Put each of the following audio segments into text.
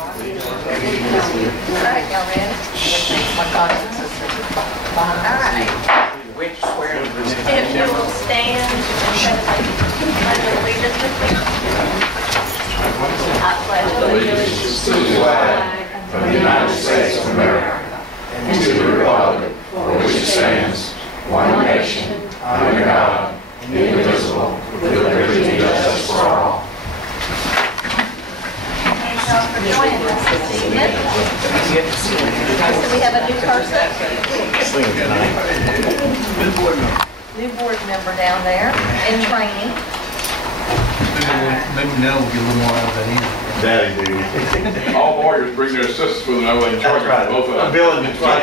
Alright, y'all ready? Alright. If you will stand and say the pledge of allegiance with me. I pledge allegiance to the flag of the United States of America and to the republic for which it stands, one nation, under God, indivisible, with liberty and justice for all. Thank y'all for joining us this evening. So we have a new person. New board member down there in training. Maybe now we'll get a little more out of that end. Daddy, dude. All lawyers bring their assistants with them, that way in charge of both of them. I'm billing you twice.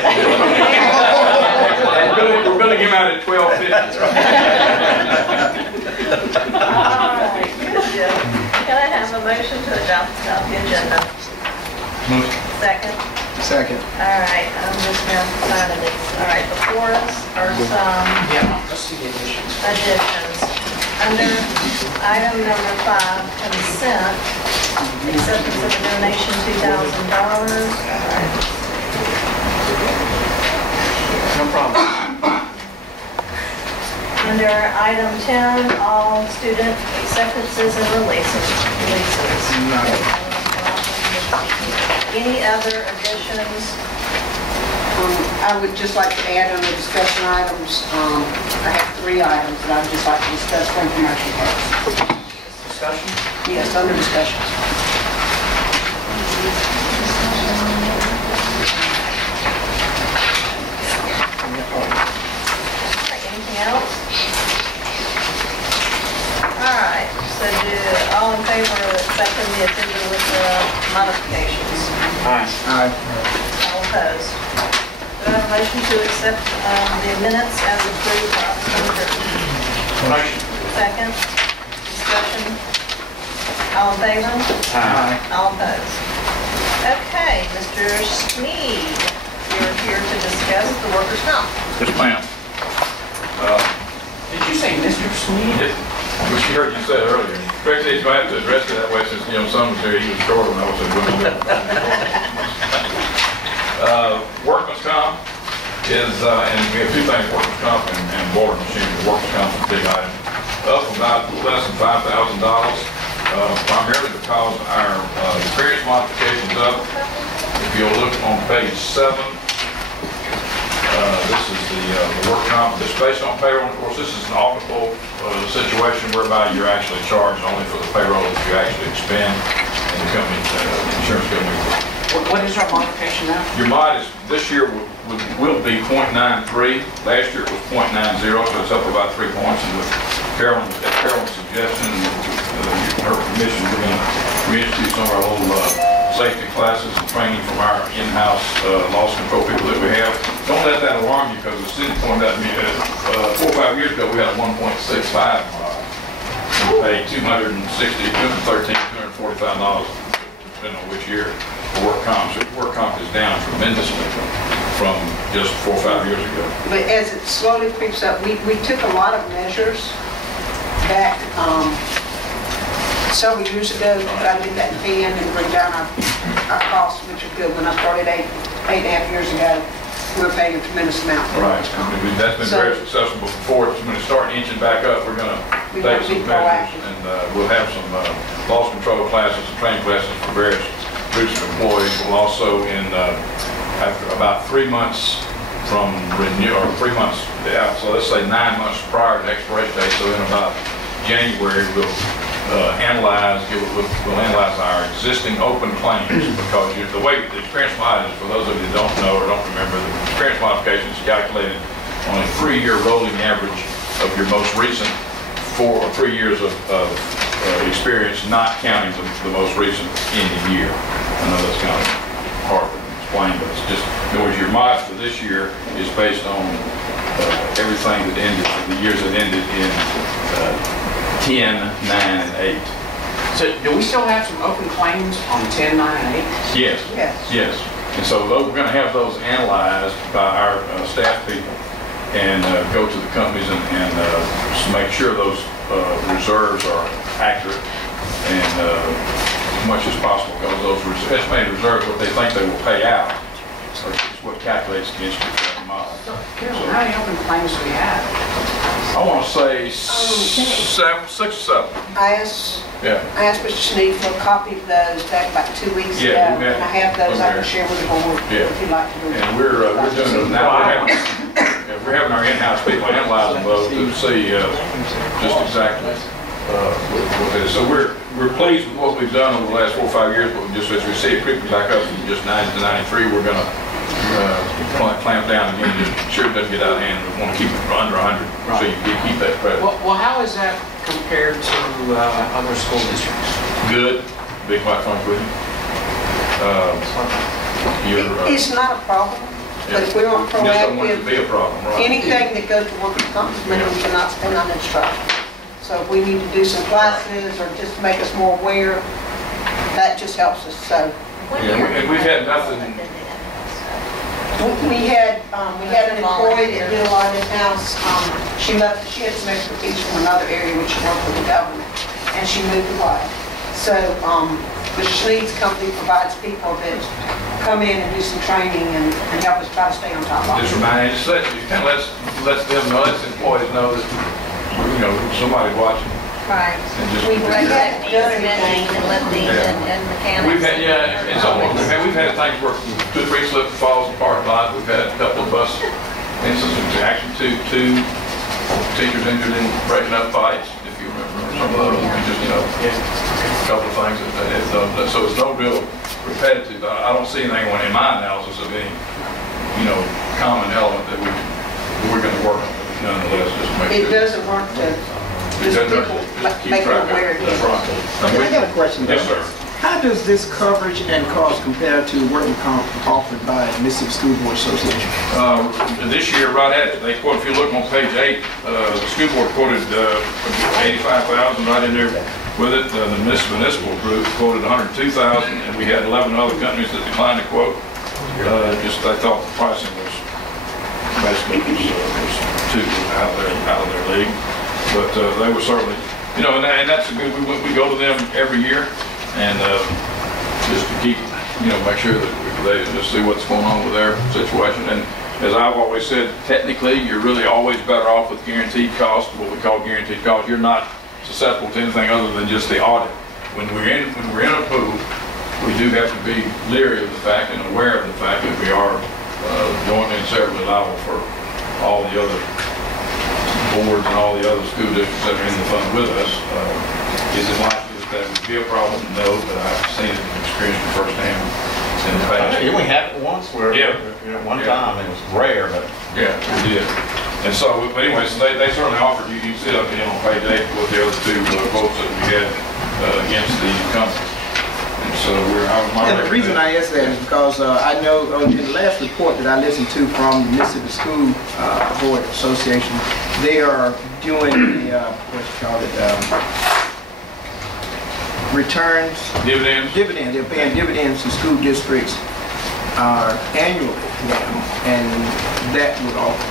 We're billing him out at $12.50. All right, good deal. Can I have a motion to adopt the agenda? Motion. Second? Second. All right, I'm just now signing this. All right, before us are some additions. Under item number 5, consent, acceptance of a donation, $2,000. All right. No problem. Under item 10, all student acceptances and releases. Any other additions? I would just like to add on the discussion items, I have 3 items that I would just like to discuss for information purposes. Discussion? Yes, under discussions. Anything else? All right, so all in favor of accepting the agenda with the modifications? Aye. Aye. All opposed? Do I have a motion to accept the minutes as approved by October? Motion. Second? Discussion? All in favor? Aye. All opposed? Okay, Mr. Sneed, you're here to discuss the workers' comp. Yes, ma'am. Did you say Mr. Sneed? Which you heard you say earlier. Correct, he's going to have to address it that way since, son was here, he was short when I was in workman's comp is, and we have 2 things, workman's comp and board machine. Workman's comp is a big item. Up about less than $5,000, primarily because our experience modification's up. If you'll look on page 7, this is the work comp. This based on payroll. Of course, this is an auditable situation whereby you're actually charged only for the payroll that you actually expend, and the company, the insurance company. What is our modification now? Your mod is this year will be 0.93. Last year it was 0.90, so it's up about 3 points. And with Carolyn's suggestion and her permission, we're going to reinstitute some of our old safety classes and training from our in-house loss control people that we have. Don't let that alarm you, because the city pointed out to me 4 or 5 years ago we had a 1.65 mod. We paid $213, $245, depending on which year, for work comp. So work comp is down tremendously from just 4 or 5 years ago. But as it slowly creeps up, we took a lot of measures back several years ago to try to get that in and bring down our costs, which are good. When I started 8.5 years ago, we were paying a tremendous amount. Right. That's been very successful before. When it starts inching back up, we're going to take some measures, and we'll have some loss control classes and training classes for various groups of employees. We'll also, after about 3 months from renew, or 3 months out, so let's say 9 months prior to the expiration date, so in about January, we'll analyze our existing open claims, because the way the experience mod is, for those of you that don't know or don't remember, the experience modification is calculated on a 3-year rolling average of your most recent 4 or 3 years of experience, not counting the most recent ending year. I know that's kind of hard to explain, but it's just, in other words, your mod for this year is based on everything that ended, the years that ended in 10, 9, and 8. So do we still have some open claims on 10, 9, and 8? Yes. Yes. Yes. And so we're going to have those analyzed by our staff people, and go to the companies and make sure those reserves are accurate, and as much as possible, because those estimated reserves, what they think they will pay out, is what calculates against you for that amount. Carol, how many open claims do we have? I want to say seven, 6 or 7. I asked Yeah. Mr. Sneed for a copy of those back about 2 weeks ago. Yeah, we met And I have those I can over there. share with the board Yeah. if you'd like to do it. And we're doing it now. We're having our in-house people analyzing those to see just exactly what it is. So we're pleased with what we've done over the last 4 or 5 years, but just as we see it creeping back up from just 90 to 93, we're going to clamp down again. Just sure it doesn't get out of hand. We want to keep it under 100, so you keep that pressure. Well, how is that compared to other school districts? Good. Be quite frank with you. It's not a problem, but if we aren't Just don't want it to be proactive, a problem, right? anything that goes to workers' comp money we cannot spend on instruction. So if we need to do some classes or just make us more aware, that just helps us. So Yeah, and we've had nothing. we had an employee that did a lot in-house. She had some expertise from another area which she worked with the government, and she moved away. So Mr. Sneed's company provides people that come in and do some training and help us try to stay on top of it. Just remind, just kind of lets them know, lets employees know that, somebody's watching. Right. And just- We regulate these vending and let these and mechanics. We've had, yeah, and some of them, we've had things where 2 or 3 slip falls apart a lot. We've had a couple of bus instances, actually two teachers injured in breaking up fights, if you remember, some of those, just, a couple of things that they had done. So it's no real repetitive. I don't see anything in my analysis of any, common element that we're going to work on nonetheless, just to make It sure. doesn't work to It just doesn't people hurt. Just keep make track them of aware. it. That's right. Okay, I got a question. Yes, sir. How does this coverage and cost compare to workers' comp offered by Mississippi School Board Association? This year, right at it, they quote, if you look on page 8, the school board quoted $85,000 right in there with it. The municipal group quoted $102,000, and we had 11 other companies that declined to quote. Just they thought the pricing was basically was too out of their league. But they were certainly, and that's a good. We go to them every year, and just to keep, make sure that they just see what's going on with their situation. And as I've always said, technically, you're really always better off with guaranteed cost, what we call guaranteed cost. You're not susceptible to anything other than just the audit. When we're in a pool, we do have to be leery of the fact and aware of the fact that we are jointly and severally liable for all the other boards and all the other school districts that are in the fund with us. Is it likely that that would be a problem? No, but I've seen it and experienced it firsthand in the past. We had it once where, one time, it was rare, but. Yeah, we did. And so, but anyway, so they certainly offered, you can see up on page 8 with the other 2 votes that we had against the company. And so And the reason I ask that is because I know in the last report that I listened to from the Mississippi School Board Association, they are doing the, returns. Dividends? Dividends. They're paying dividends to school districts annually now, and that would also.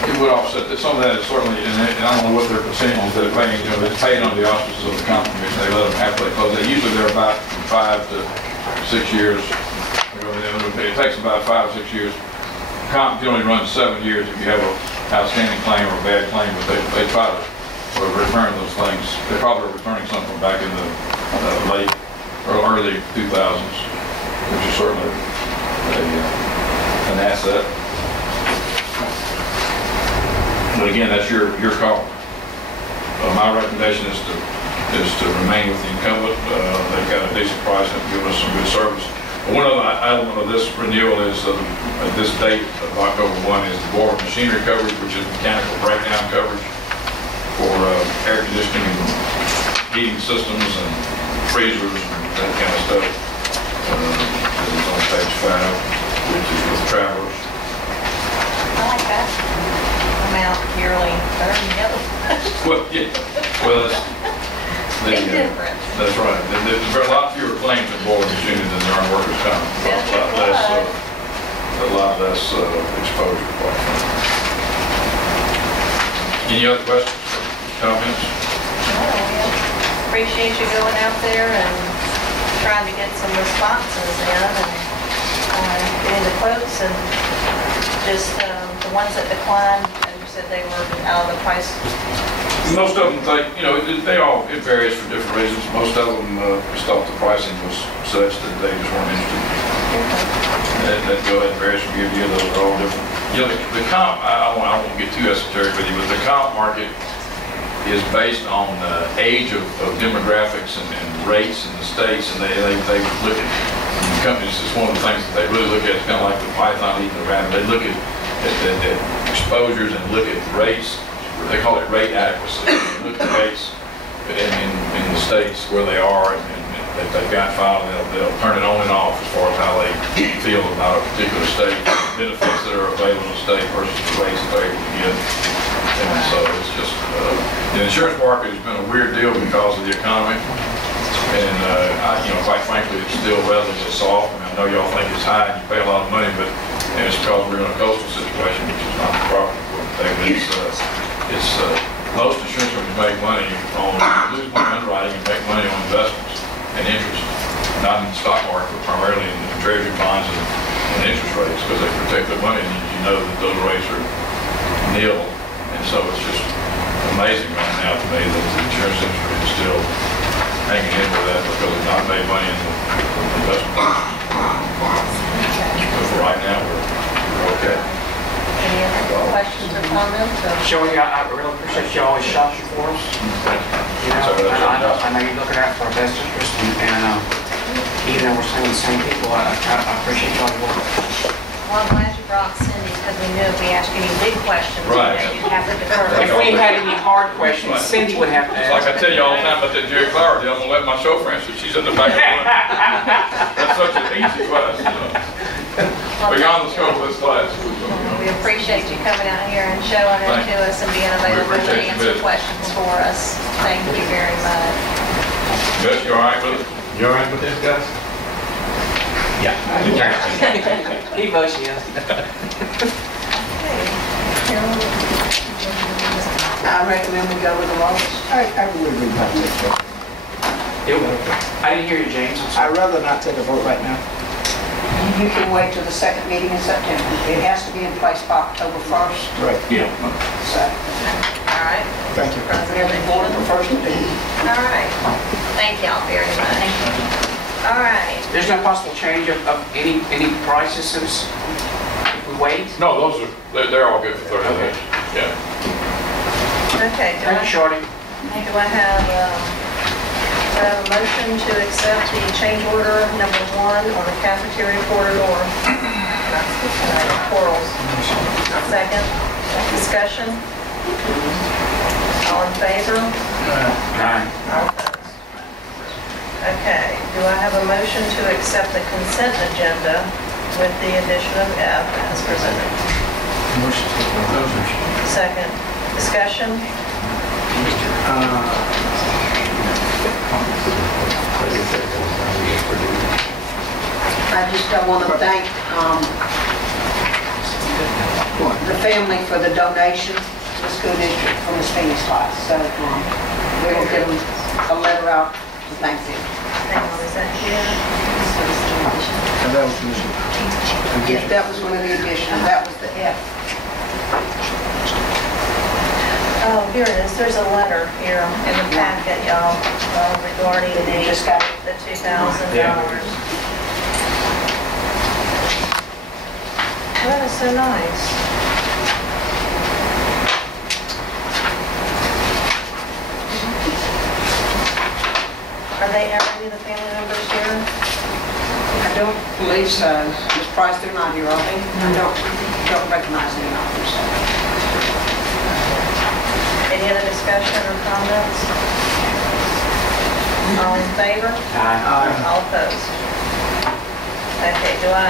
It would offset that. Some of that is certainly, and I don't know what their percentages that are paying, they're paying on the auspices of the comp commission. They let them halfway close. Usually they're about 5 to 6 years. It takes about 5 or 6 years. Comp can only run 7 years if you have an outstanding claim or a bad claim, but they try to return those things. They probably are returning something back in the late or early 2000s, which is certainly an asset. But again, that's your call. My recommendation is to remain with the incumbent. They've got a decent price and give us some good service. One other element of this renewal is at this date of October 1 is the board machinery coverage, which is mechanical breakdown coverage for air conditioning and heating systems and freezers and that kind of stuff. It's on page 5, which is with travelers. I like that amount yearly, better than the other. Well, yeah. Well, Big difference. That's right. There are a lot fewer claims in board machinery than there are workers' comp. A lot less exposure. Any other questions, comments? Appreciate you going out there and trying to get some responses in and getting the quotes, and just the ones that declined, and you said they were out of the price. Most of them think, you know, it varies for different reasons. Most of them just thought the pricing was such that they just weren't interested. That go ahead and varies from year to year. Those are all different. You know, the comp, I won't get too esoteric with you, but the comp market is based on age of demographics and rates in the states, and they look at companies. It's one of the things that they really look at. It's kind of like the python eating the rabbit. They look at exposures and look at rates. They call it rate adequacy. They look at rates in the states where they are, and if they've got filed, they'll turn it on and off as far as how they feel about a particular state, benefits that are available in the state versus the rates that they're able to get. And so it's just, the insurance market has been a weird deal because of the economy. And, you know, quite frankly, it's still relatively soft. I mean, I know y'all think it's high and you pay a lot of money, but it's because we're in a coastal situation, which is not the proper thing. It's most insurance companies make money on lose money underwriting and make money on investments and interest, not in the stock market, but primarily in treasury bonds and interest rates, because they protect their money, and you know that those rates are nil. And so it's just amazing right now to me that the insurance industry is still hanging in with that because they've not made money in the investment. But for right now, we're okay. Any other questions or comments? Joey, I really appreciate you always shopping for us. You know, I know you're looking out for our best interest, and even though we're saying the same people, I appreciate y'all your work. Well, I'm glad you brought Cindy, because we knew if we asked any big questions, Right. that you'd have to defer. If we had any hard questions, Cindy would have to It's like I ask. tell you all the time about that Jerry Flower deal. I'm gonna let my chauffeur answer. She's in the back of the room. That's such an easy question. Beyond the scope of this class. We appreciate you coming out here and showing it to us and being available to appreciate you, answer Beth. questions for us. Thank you very much. Beth, you all right with it? You all right with this, guys? Yeah. He knows she is. I recommend we go with the lowest. I would agree with that. I didn't hear you, James. I'm sorry. I'd rather not take a vote right now. You can wait till the second meeting in September. It has to be in place by October 1st, Right. Yeah. so All right. Thank you. President every board prefers to be. All right. Thank y'all very much. All right. There's no possible change of any prices since if we wait? No, those are, they're all good for 30 days. Yeah. Okay. Thank you, Shorty. Do I have a motion to accept the change order number 1 on the cafeteria corridor? Portals. Second. Discussion. All in favor? Nine. All opposed? Okay. Do I have a motion to accept the consent agenda with the addition of F as presented? Second. Discussion. I just want to thank the family for the donation to the school district from the Phoenix class. So we will give them a letter out to thank them. Hang on, is that here? And that was the issue. Yes, that was one of the additions. That was the F. Oh, here it is. There's a letter here in the packet, y'all, regarding You just got it. the $2,000. That is so nice. Are they any of the family members here? I don't believe so. Ms. Price, they're not here, are they? I don't recognize any of them, so. Any other discussion or comments? All in favor? Aye. All opposed? Okay, do I,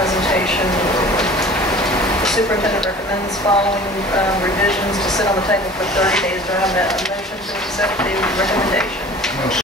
presentation, the superintendent recommends following revisions to sit on the table for 30 days. Do I have a motion to accept the recommendation?